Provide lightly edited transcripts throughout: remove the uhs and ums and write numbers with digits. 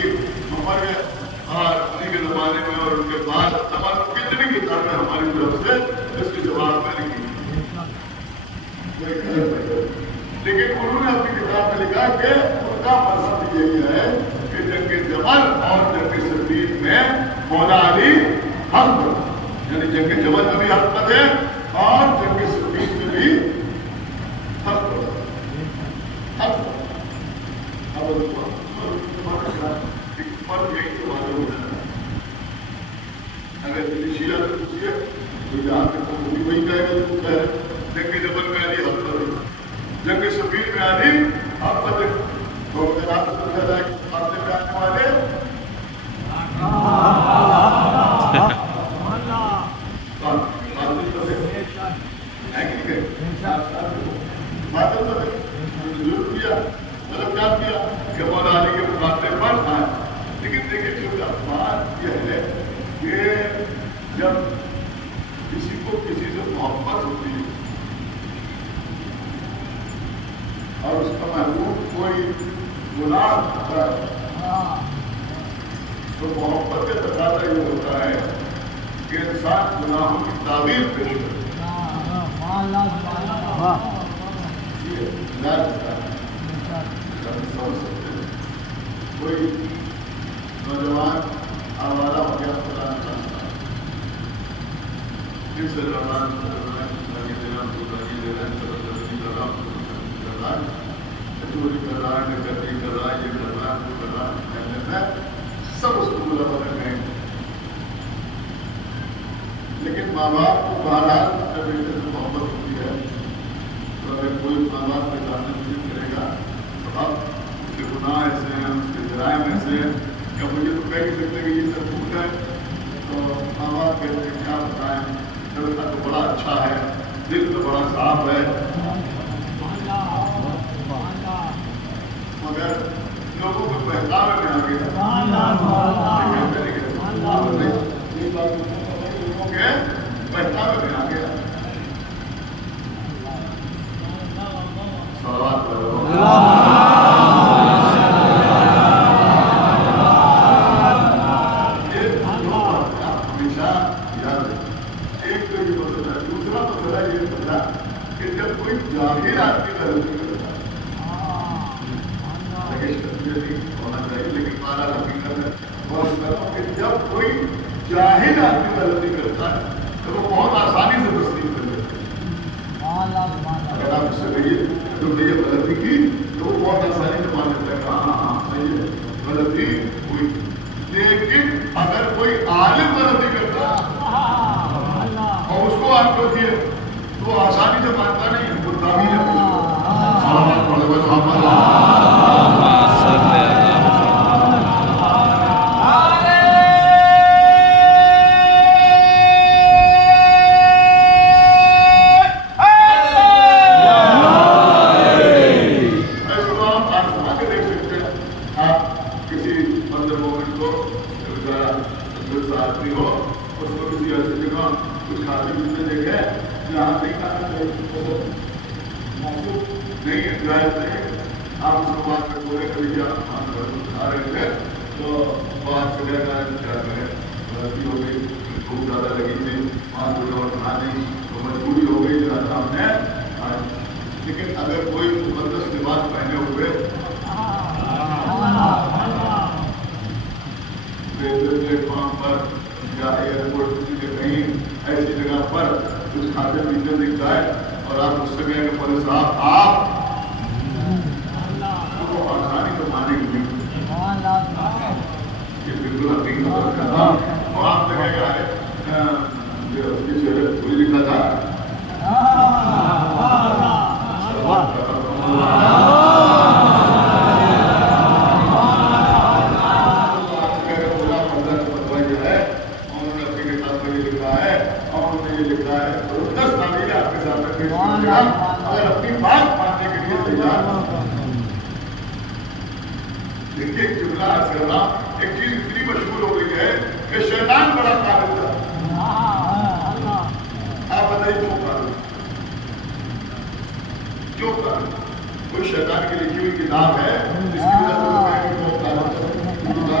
کی مر گئے اور انہیں کے زمانے میں اور ان کے بعد تمام کتنی کتابیں ہماری طرف سے اس کے جواب میں لکھی، لیکن انہوں نے اپنی کتاب میں لکھا کہ ان کا مذہب یہی ہے کہ جنگ جمل اور جنگ صفین میں مولا علی حق پر، یعنی جنگ جمل میں بھی حق پر ہے اور جنگ صفین میں بھی حق پر حق پر۔ فرق یہی تو معلوم ہو جاتا ہے، اگر کسی شیعہ سے پوچھیے تو جہاں تک وہ وہی کہے گا جو کہہ رہے جنگ جمل میں علی حق پر ہے، جنگ صفین میں علی حق پر ہے، تو آپ کو کہہ رہا ہے کہ آپ سے آنے والے مطلب کیا کیا کہ مولا علی کے مقابلے پر آئے، لیکن دیکھیں جو بات یہ ہے کہ جب کسی کو کسی سے محبت ہوتی ہے اور اس کا محبوب کوئی گناہ ہوتا ہے تو محبت کا تقاضا یہ ہوتا ہے کہ انسان گناہوں کی تعبیر پیش کرے، کوئی نوجوان آوارہ ہو گیا خدا نہ خاصہ، جس سے سب اس کو بلا بدل گئے، لیکن ماں باپ کو بہرحال اپنے بیٹے سے محبت ہوتی ہے، تو اگر کوئی ماں باپ کے سامنے ذکر کرے گا تو اب اس کے گناہ ایسے ہیں، اس کے جرائم ایسے ہیں کہ مجھے تو کہہ نہیں سکتے کہ یہ سب بھول ہے، تو ماں باپ کہتے ہیں کیا بتائیں، لڑکا تو بڑا اچھا ہے، دل تو بڑا صاف ہے، مگر لوگوں کو بہکاوے میں آ گیا، لوگوں کے بہکاوے میں آ گیا۔ صلوات ہمیشہ یاد رکھیں، ایک تو یہ مسئلہ ہے، دوسرا مسئلہ یہ مسئلہ کہ جب کوئی جاہل آدمی غلطی کرتا ہے، ہونا چاہیے لیکن مانا حقیقت ہے، اور اس طرح کہ جب کوئی جاہل آدمی غلطی کرتا ہے تو وہ بہت آسانی سے تسلیم کر لیتے ہیں، اگر آپ اس سے کہیے تو یہ غلطی کی تو وہ بہت آسانی سے مان لیتا ہے کہ ہاں ہاں صحیح ہے غلطی ہوئی، لیکن اگر کوئی عالم غلطی کرتا ہے اور اس کو آپ کو دیے تو وہ آسانی سے مانتا نہیں ہے، وہ تعمیل ہے، لیکن اگر کوئی مقدس لباس پہنے ہوئے پلیٹ فارم پر یا ایئرپورٹ کے کہیں ایسی جگہ پر کچھ کھاتے پیتے دکھ جائے اور آپ اس سے کہیں کہ بولے صاحب آپ تو آسانی سے مانے گی یہ بالکل حقیقت کرنا اور آپ سے کہے گا کوئی لکھا تھا اگر اپنی بات ماننے کے لیے تیار دیکھیے ایک جملہ عرض کر رہا، ایک چیز اتنی مشہور ہو گئی ہے کہ شیطان بڑا قابل تھا، آپ بتائیے جو کوئی شیطان کی لکھی ہوئی کتاب ہے جس کی وجہ سے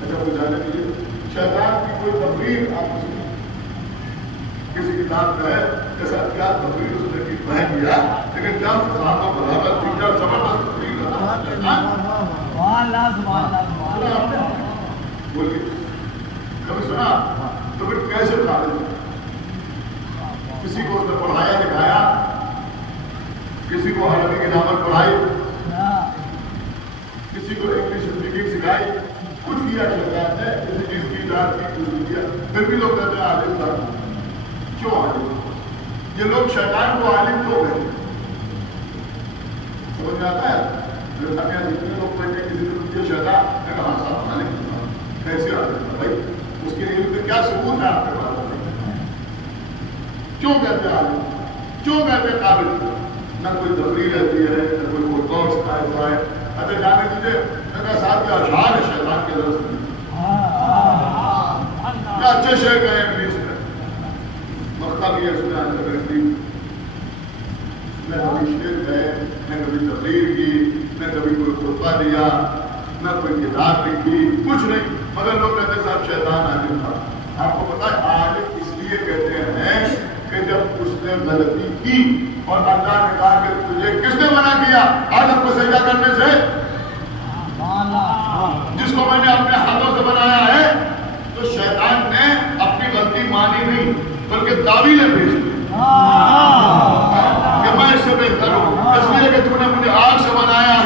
اچھا وہ جانے دیجیے شیطان کی کوئی تقریر آپ کو سنی کسی کتاب میں ہے جیسا کیا تقریر اس نے کی میں کیا لیکن کیا صحابہ برابر تھی کیا زبردست تقریر بولیے کبھی سنا تو پھر کیسے خالد کسی کو اس نے پڑھایا لکھایا کسی کو عربی کی نامت پڑھائی کسی کو انگلش اسپیکنگ سکھائی کچھ کیا شیطان نے کسی چیز کی ایجاد کی کچھ کیا پھر بھی لوگ کہتے ہیں عالم تھا کیوں عالم یہ لوگ شیطان کو عالم کیوں کہتے ہیں سمجھ میں آتا ہے جتنے لوگ بیٹھے کسی نے پوچھا شیطان میں کہا صاحب عالم تھا کیسے عالم تھا بھائی اس کے علم پہ کیا ثبوت ہے آپ کے پاس کیوں کہتے ہیں عالم کیوں کہتے ہیں قابل نہ کوئی تقریر رہتی ہے نہ کوئی کوئی سکھایا ہوا ہے اچھا جانے دیجیے میں کہا صاحب کے اشعار ہے شیطان کے درست میں کیا اچھے شعر کہیں انگلش میں مکتب یہ سنا ہے نہ کبھی شعر گئے نہ کبھی تقریر کی نہ کبھی کوئی خطبہ دیا نہ کوئی کتاب لکھی کچھ نہیں مگر لوگ کہتے ہیں صاحب شیطان عالم تھا آپ کو پتا ہے عالم اس لیے کہتے ہیں کہ جب اس نے غلطی کی اور اللہ نے کہا کہ تجھے کس نے منع کیا آدم کو سجدہ کرنے سے جس کو میں نے اپنے ہاتھوں سے بنایا ہے تو شیطان نے اپنی غلطی مانی نہیں بلکہ تعویلیں پیش کی کہ میں اس سے بہتر ہوں اس لیے کہ تم نے مجھے آگ سے بنایا